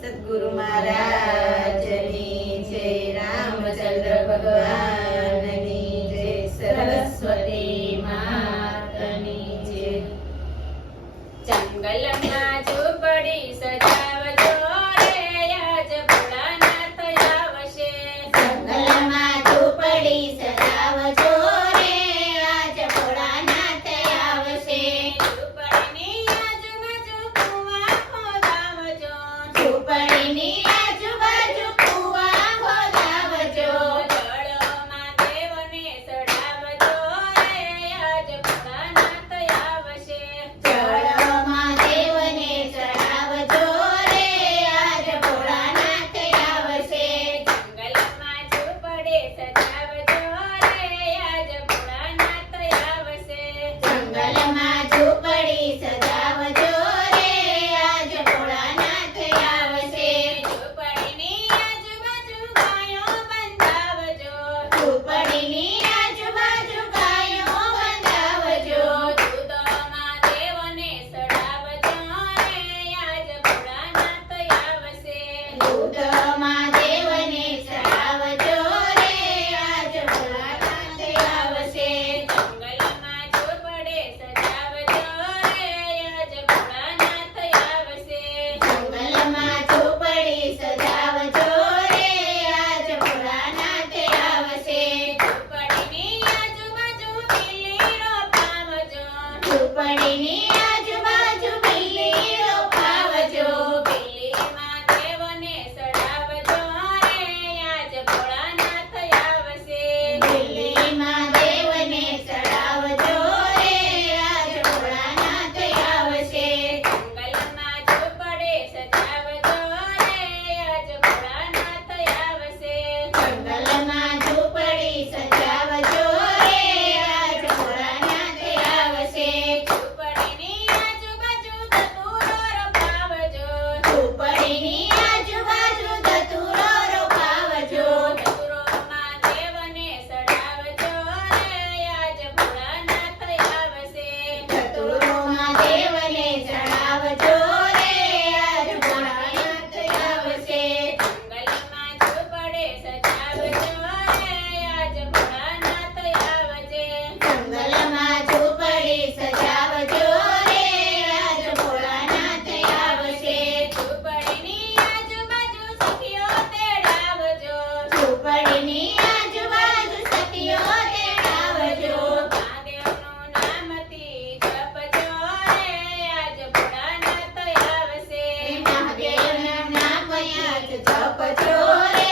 સદગુરુ મહારાજની તપ ચોરે